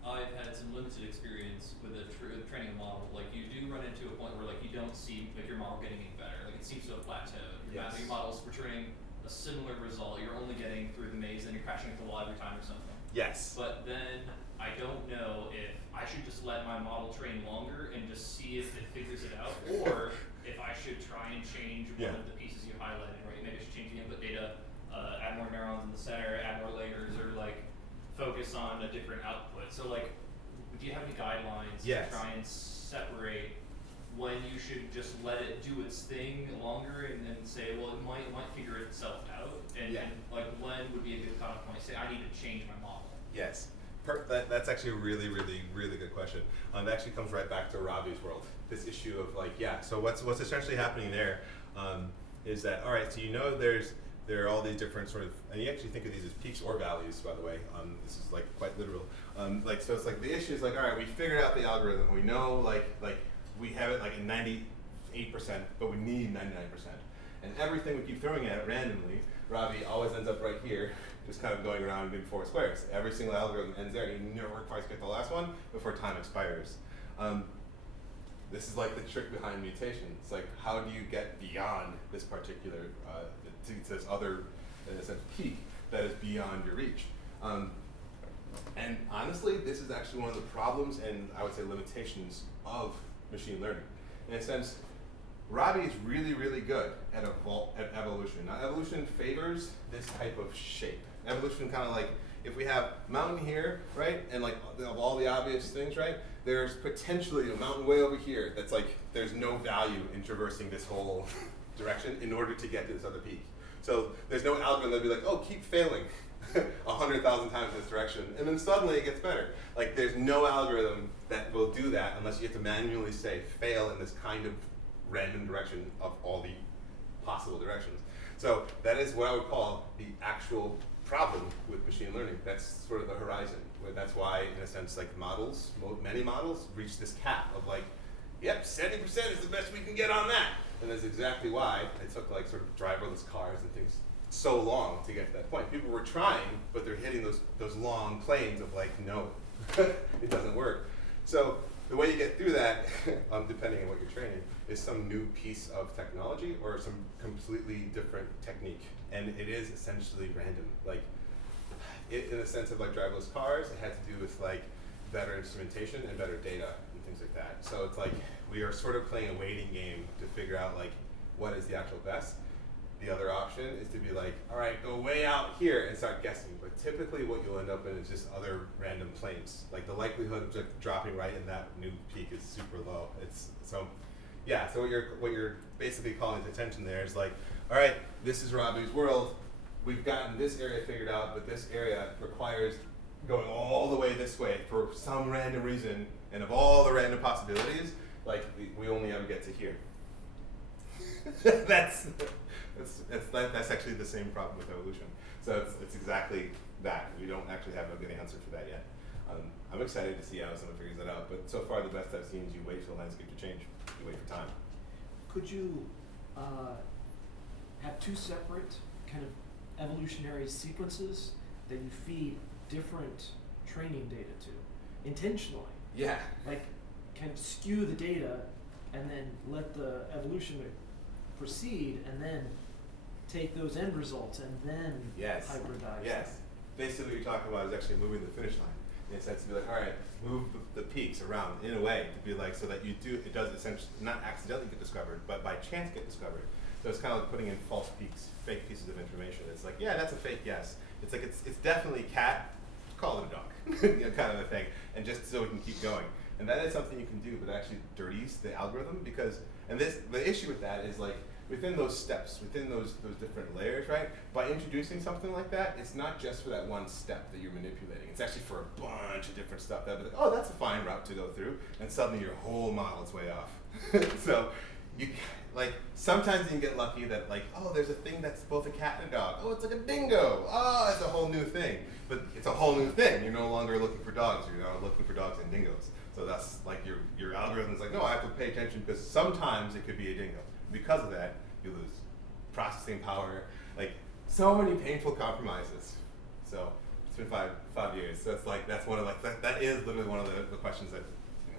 I've had some limited experience with a training a model, like you do run into a point where like you don't see like your model getting any better. Like it seems to have plateaued. Yes. Your model's returning a similar result. You're only getting through the maze and you're crashing into the wall every time or something. Yes. But then I don't know if I should just let my model train longer and just see if it figures it out, or if I should try and change one of the pieces you highlighted, right? Maybe I should change the input data, add more neurons in the center, add more layers, or like focus on a different output. So like, do you have any guidelines to try and separate when you should just let it do its thing longer and then say, well, it might figure itself out, and like when would be a good cutoff point? Say I need to change my model. Yes. That's actually a really, really, really good question. It actually comes right back to Robbie's world. This issue of like, so what's essentially happening there is that, all right, so there are all these different sort of, and you actually think of these as peaks or valleys, by the way. This is like quite literal. So it's like the issue is like, all right, we figured out the algorithm. We know like we have it like in 98%, but we need 99%. And everything we keep throwing at it randomly, Robbie always ends up right here, just kind of going around in 4 squares. Every single algorithm ends there. You never quite get the last one before time expires. This is like the trick behind mutation. It's like, how do you get beyond this particular, to this other, in a sense, peak that is beyond your reach? And honestly, this is actually one of the problems and I would say limitations of machine learning. In a sense, Robbie is really, really good at evolution. Now, evolution favors this type of shape. Evolution kind of like, if we have mountain here, right, and like of all the obvious things, right, there's potentially a mountain way over here that's like, there's no value in traversing this whole direction in order to get to this other peak. So there's no algorithm that'd be like, oh, keep failing 100,000 times in this direction, and then suddenly it gets better. Like there's no algorithm that will do that unless you have to manually say fail in this kind of random direction of all the possible directions. So that is what I would call the actual problem with machine learning. That's sort of the horizon. That's why, in a sense, like many models reach this cap of like, yep, 70% is the best we can get on that. And that's exactly why it took like sort of driverless cars and things so long to get to that point. People were trying, but they're hitting those long planes of like, no, it doesn't work. So the way you get through that, depending on what you're training, is some new piece of technology or some completely different technique. And it is essentially random. Like, in the sense of like driverless cars, it had to do with like better instrumentation and better data and things like that. So it's like we are sort of playing a waiting game to figure out like what is the actual best. The other option is to be like, all right, go way out here and start guessing. But typically what you'll end up in is just other random planes. Like the likelihood of just dropping right in that new peak is super low. So what you're basically calling to attention there is like, all right, this is Robbie's world. We've gotten this area figured out, but this area requires going all the way this way for some random reason. And of all the random possibilities, like we only ever get to here. That's actually the same problem with evolution. So it's exactly that. We don't actually have a good answer for that yet. I'm excited to see how someone figures that out, but so far the best I've seen is you wait for the landscape to change. You wait for time. Could you have two separate kind of evolutionary sequences that you feed different training data to, intentionally. Yeah. Like, kind of skew the data and then let the evolution proceed and then take those end results and then hybridize Yes. them. Basically what you're talking about is actually moving the finish line. In a sense to be like, all right, move the peaks around in a way to be like, so that it does essentially not accidentally get discovered, but by chance get discovered. So it's kind of like putting in false peaks, fake pieces of information. It's like, yeah, that's a fake yes. It's like, it's definitely cat, call it a dog, you know, kind of a thing. And just so we can keep going. And that is something you can do, but it actually dirties the algorithm because, and the issue with that is like, within those steps, within those different layers, right? By introducing something like that, it's not just for that one step that you're manipulating. It's actually for a bunch of different stuff that'll be like, oh, that's a fine route to go through, and suddenly your whole model is way off. So, like, sometimes you can get lucky that like, oh, there's a thing that's both a cat and a dog. Oh, it's like a dingo. Oh, it's a whole new thing. But it's a whole new thing. You're no longer looking for dogs. You're now looking for dogs and dingoes. So that's like your algorithm is like, no, I have to pay attention because sometimes it could be a dingo. Because of that, you lose processing power, like so many painful compromises. So it's been five years. So it's like that's one of like that is literally one of the questions that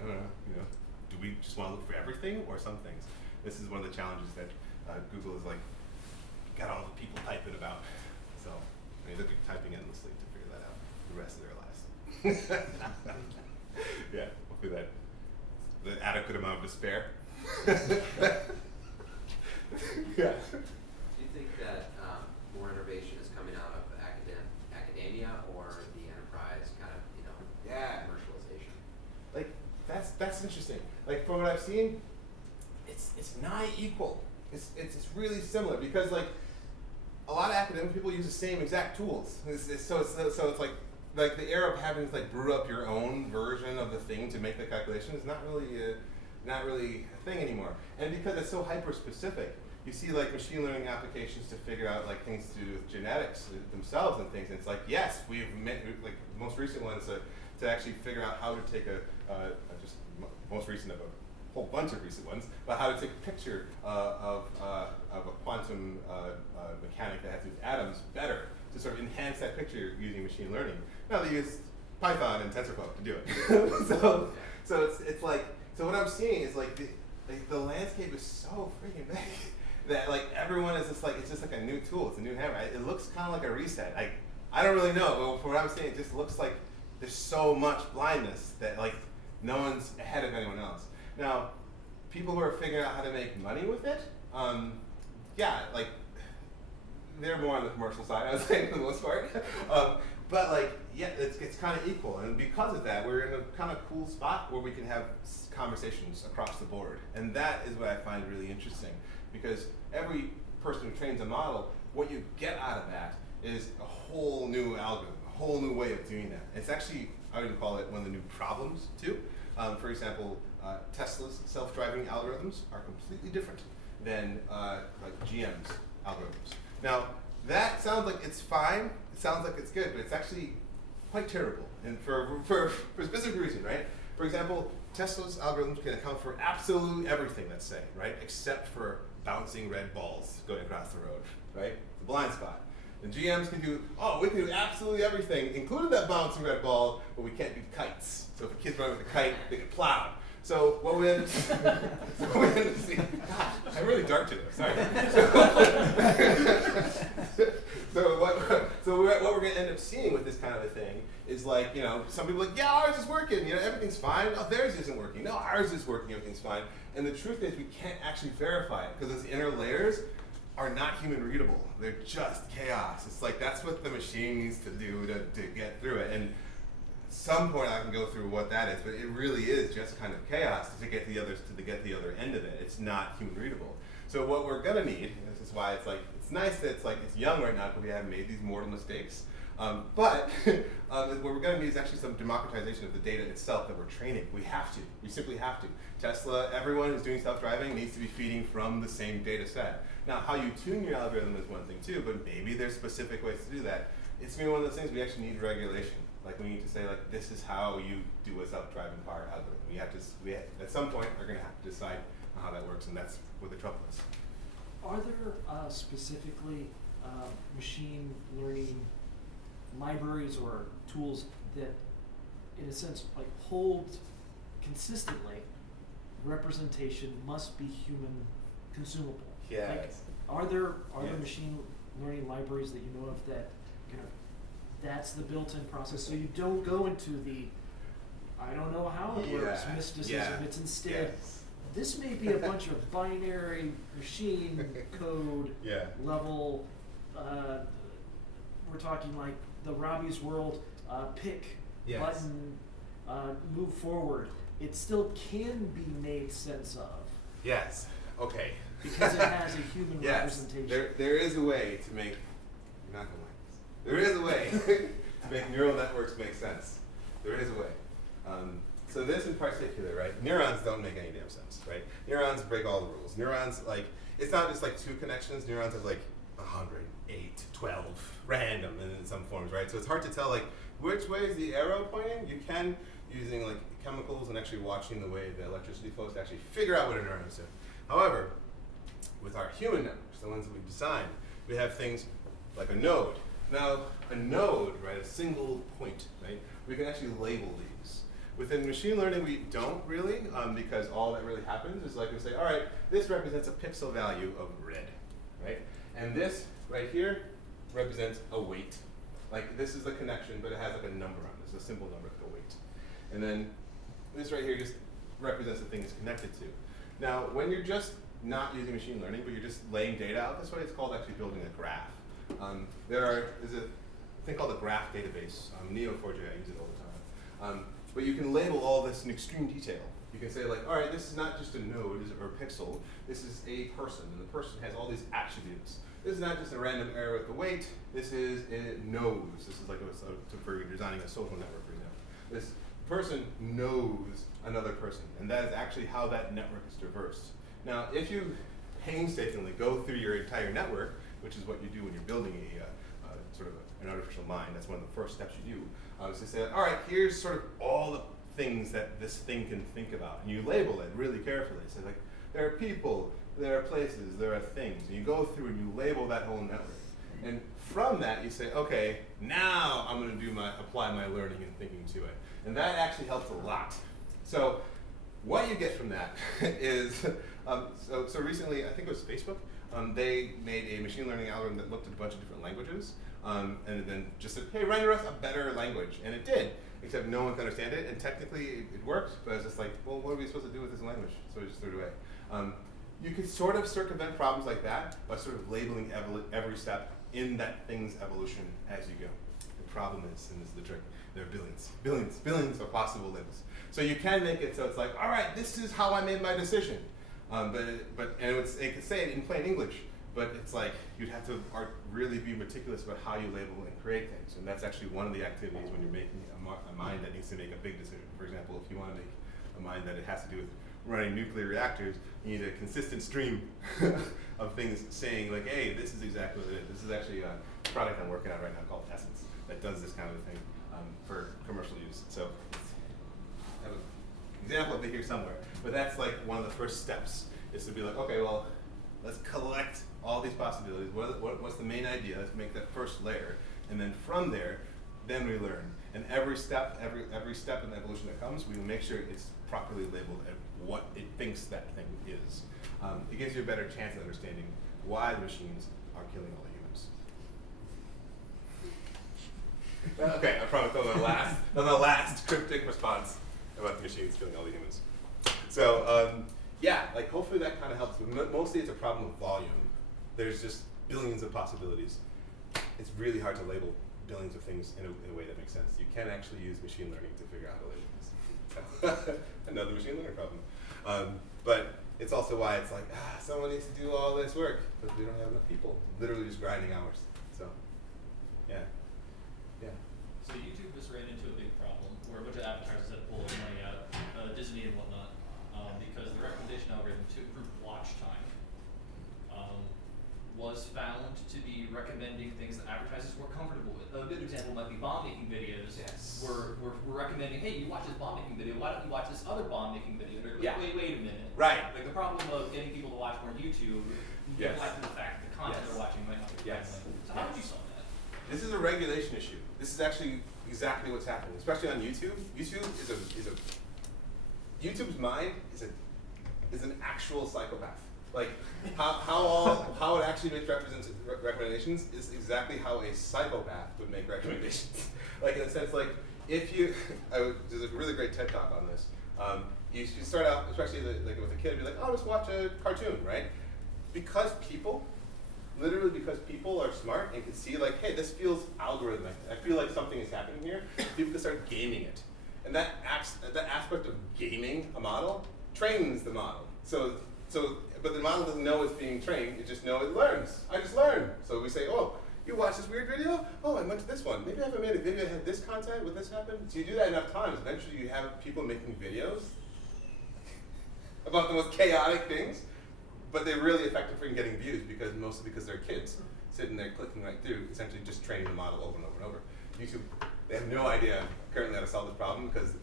I don't know, you know, do we just want to look for everything or some things? This is one of the challenges that Google is like got all the people typing about. So I mean, they'll be typing endlessly to figure that out the rest of their lives. Yeah, hopefully that the adequate amount of despair. Yeah. Do you think that more innovation is coming out of academia or the enterprise kind of, you know, commercialization? Like that's interesting. Like from what I've seen, it's nigh equal. It's really similar because like a lot of academic people use the same exact tools. So it's like the era of having to like brew up your own version of the thing to make the calculation is not really a thing anymore. And because it's so hyper specific, you see like machine learning applications to figure out like things to do with genetics themselves and things. And it's like, yes, we've made like the most recent ones to actually figure out how to take just most recent of a whole bunch of recent ones, but how to take a picture of a quantum mechanic that has to do with atoms better to sort of enhance that picture using machine learning. Now they use Python and TensorFlow to do it. so it's like, so what I'm seeing is like the landscape is so freaking big that like everyone is just like, it's just like a new tool, it's a new hammer. It looks kind of like a reset. I don't really know, but from what I'm seeing, it just looks like there's so much blindness that like no one's ahead of anyone else. Now, people who are figuring out how to make money with it, yeah, like they're more on the commercial side, I would say, for the most part. But like, yeah, it's kind of equal, and because of that, we're in a kind of cool spot where we can have conversations across the board, and that is what I find really interesting, because every person who trains a model, what you get out of that is a whole new algorithm, a whole new way of doing that. It's actually, I would call it one of the new problems too. For example, Tesla's self-driving algorithms are completely different than like GM's algorithms. Now, that sounds like it's fine, it sounds like it's good, but it's actually quite terrible, and for a specific reason, right? For example, Tesla's algorithms can account for absolutely everything, let's say, right? Except for bouncing red balls going across the road, right? It's a blind spot. And GMs can do, we can do absolutely everything, including that bouncing red ball, but we can't do kites. So if a kid's running with a kite, they get plowed. So what we end up seeing, gosh, I'm really dark today, sorry. So what we're going to end up seeing with this kind of a thing is like, you know, some people are like, yeah, ours is working, you know, everything's fine. Oh, theirs isn't working. No, ours is working, everything's fine. And the truth is we can't actually verify it because those inner layers are not human readable. They're just chaos. It's like that's what the machine needs to do to get through it. And at some point I can go through what that is, but it really is just kind of chaos to get the other end of it. It's not human readable. So what we're gonna need, and this is why it's like it's nice that it's young right now because we haven't made these mortal mistakes. But what we're going to need is actually some democratization of the data itself that we're training. We have to. We simply have to. Tesla, everyone who's doing self-driving needs to be feeding from the same data set. Now, how you tune your algorithm is one thing too, but maybe there's specific ways to do that. It's maybe one of those things we actually need regulation. Like we need to say, like, this is how you do a self-driving car algorithm. We at some point are going to have to decide how that works, and that's where the trouble is. Are there specifically machine learning libraries or tools that, in a sense, like hold consistently representation must be human consumable? Yes. Like, are there Yes. machine learning libraries that you know of that kind of that's the built-in process, so you don't go into the I don't know how it works Yeah. mysticism. Yeah. It's instead Yes. this may be a bunch of binary machine code Yeah. level. We're talking like the Robbie's world. Pick Yes. button. Move forward. It still can be made sense of Yes. Okay. because it has a human Yes. representation. There is a way to make. You're not gonna like this. There is a way to make neural networks make sense. There is a way. So this in particular, right? Neurons don't make any damn sense, right? Neurons break all the rules. Neurons, like, it's not just like two connections. Neurons have like 100, 8, 12, random in some forms, right? So it's hard to tell like which way is the arrow pointing. You can, using like chemicals and actually watching the way the electricity flows, to actually figure out what a neuron is doing. However, with our human networks, the ones that we've designed, we have things like a node. Now, a node, right, a single point, right, we can actually label these. Within machine learning, we don't really, because all that really happens is like we say, all right, this represents a pixel value of red, right? And this right here represents a weight. Like this is the connection, but it has like a number on it. It's a simple number, like a weight. And then this right here just represents the thing it's connected to. Now, when you're just not using machine learning, but you're just laying data out this way, it's called actually building a graph. There's a thing called a graph database. Neo4j, I use it all the time. But you can label all this in extreme detail. You can say like, all right, this is not just a node or a pixel. This is a person, and the person has all these attributes. This is not just a random arrow with the weight. This is it knows. This is like for designing a social network, for example. This person knows another person, and that is actually how that network is traversed. Now, if you painstakingly go through your entire network, which is what you do when you're building a sort of an artificial mind, that's one of the first steps you do, is to say, all right, here's sort of all the things that this thing can think about, and you label it really carefully. So like, there are people, there are places, there are things, and you go through and you label that whole network. And from that, you say, okay, now I'm going to apply my learning and thinking to it. And that actually helps a lot. So what you get from that is, so recently, I think it was Facebook, they made a machine learning algorithm that looked at a bunch of different languages, and then just said, hey, render us a better language. And it did, except no one could understand it, and technically it worked, but I was just like, well, what are we supposed to do with this language? So I just threw it away. You could sort of circumvent problems like that by sort of labeling every step in that thing's evolution as you go. The problem is, and this is the trick, there are billions of possible labels. So you can make it so it's like, all right, this is how I made my decision. And it could say it in plain English, but it's like you'd have to really be meticulous about how you label and create things. And that's actually one of the activities when you're making a mind that needs to make a big decision. For example, if you want to make a mind that it has to do with running nuclear reactors, you need a consistent stream of things saying like, hey, this is exactly what it is. This is actually a product I'm working on right now called Essence that does this kind of thing for commercial use. So I have an example of it here somewhere, but that's like one of the first steps is to be like, okay, well, let's collect all these possibilities. What's the main idea? Let's make that first layer, and then from there, then we learn. And every step in the evolution that comes, we will make sure it's properly labeled at what it thinks that thing is. It gives you a better chance of understanding why the machines are killing all the humans. Okay, I promise that was the last cryptic response about the machines killing all the humans. So yeah, like hopefully that kind of helps. Mostly it's a problem of volume. There's just billions of possibilities. It's really hard to label billions of things in a way that makes sense. You can actually use machine learning to figure out how to label things. Another machine learning problem. But it's also why it's like, someone needs to do all this work because we don't have enough people literally just grinding hours. So, yeah. So YouTube just ran into a big problem where a bunch of advertisers had to pull their money out, Disney and whatnot, because the recommendation algorithm to improve watch time was found to be recommending things that advertisers were comfortable with. A good example might be bomb making videos. Yes. We're recommending, hey, you watch this bomb making video, why don't you watch this other bomb making video? They're like, Yeah. wait a minute. Right. Like the problem of getting people to watch more YouTube You Yes. get back to the fact the content Yes. they're watching might not be Yes. friendly. So how would you solve that? This is a regulation issue. This is actually exactly what's happening, especially on YouTube. YouTube's mind is an actual psychopath. Like how it actually makes recommendations is exactly how a psychopath would make recommendations. Like in a sense, like if you, there's a really great TED talk on this. You start out, especially like with a kid, be like, oh, just watch a cartoon, right? Literally because people are smart and can see like, hey, this feels algorithmic. I feel like something is happening here. People can start gaming it. And that aspect of gaming a model trains the model. But the model doesn't know it's being trained, it just knows it learns. I just learned. So we say, oh, you watched this weird video? Oh, I went to this one. Maybe I haven't made a video that had this content, would this happen? So you do that enough times, eventually you have people making videos about the most chaotic things, but they're really effective for getting views mostly because they're kids sitting there clicking right through, essentially just training the model over and over and over. YouTube, they have no idea currently how to solve this problem because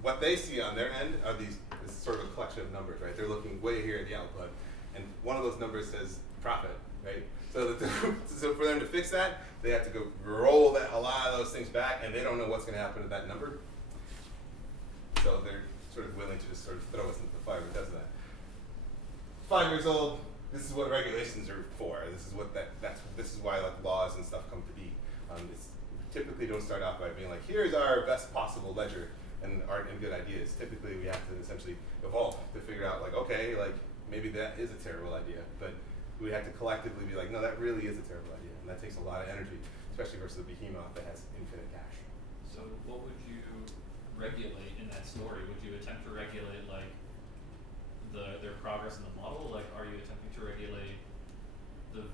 what they see on their end are this sort of a collection of numbers, right? They're looking way here at the output, and one of those numbers says profit, right? So for them to fix that, they have to go roll a lot of those things back, and they don't know what's going to happen to that number. So they're sort of willing to just sort of throw us into the fire because of that. 5 years old, this is what regulations are for. This is why like laws and stuff come to be. Typically don't start off by being like, here's our best possible ledger and good ideas. Typically we have to essentially evolve to figure out like, okay, like maybe that is a terrible idea, but we have to collectively be like, no, that really is a terrible idea. And that takes a lot of energy, especially versus a behemoth that has infinite cash. So what would you regulate in that story? Would you attempt to regulate like their progress in the model? Like, are you attempting to regulate the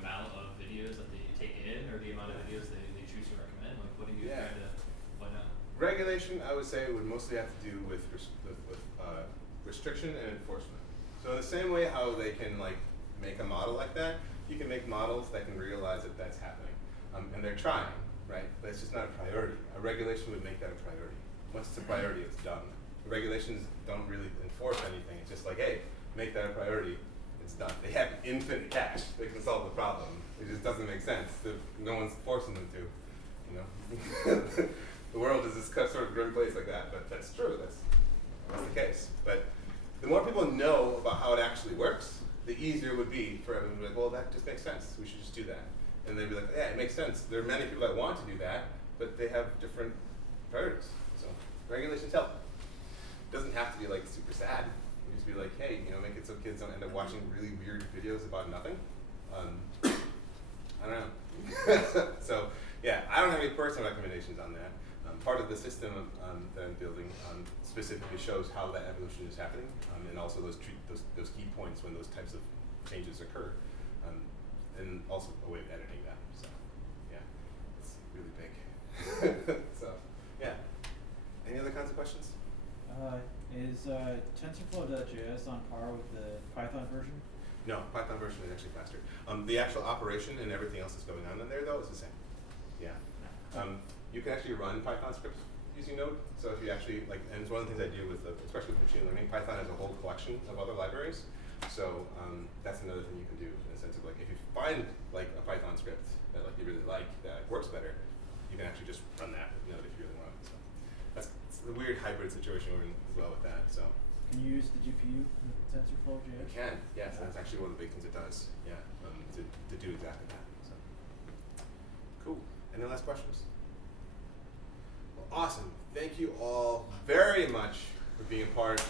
amount of videos that they take in, or the amount of videos they choose to recommend? Like, what are you trying to point out? Regulation, I would say, would mostly have to do with restriction and enforcement. So in the same way how they can like make a model like that, you can make models that can realize that that's happening, and they're trying, right? But it's just not a priority. A regulation would make that a priority. Once it's a priority, it's done. Regulations don't really enforce anything. It's just like, hey, make that a priority. It's done. They have infinite cash. They can solve the problem. It just doesn't make sense. No one's forcing them to. You know, the world is this sort of grim place like that. But that's true. That's the case. But the more people know about how it actually works, the easier it would be for everyone to be like, well, that just makes sense. We should just do that. And they'd be like, yeah, it makes sense. There are many people that want to do that, but they have different priorities. So regulations help. It doesn't have to be like super sad. You just be like, hey, you know, make it so kids don't end up watching really weird videos about nothing. I don't know. So yeah, I don't have any personal recommendations on that. Part of the system that I'm building specifically shows how that evolution is happening, and also those key points when those types of changes occur, and also a way of editing them. So yeah, it's really big. So yeah, any other kinds of questions? Is TensorFlow.js on par with the Python version? No, Python version is actually faster. The actual operation and everything else that's going on in there though is the same. Yeah. You can actually run Python scripts using Node. So if you actually and it's one of the things I do with, especially with machine learning, Python has a whole collection of other libraries. So that's another thing you can do in the sense of like, if you find like a Python script that like you really like that works better, you can actually just run that with Node if you really want. So that's the weird hybrid situation we're in as well with that. So can you use the GPU with TensorFlow.js? you can, yes. That's actually one of the big things it does. Yeah, to do exactly that. So cool. Any last questions? Awesome. Thank you all very much for being a part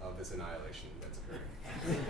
of this annihilation that's occurring.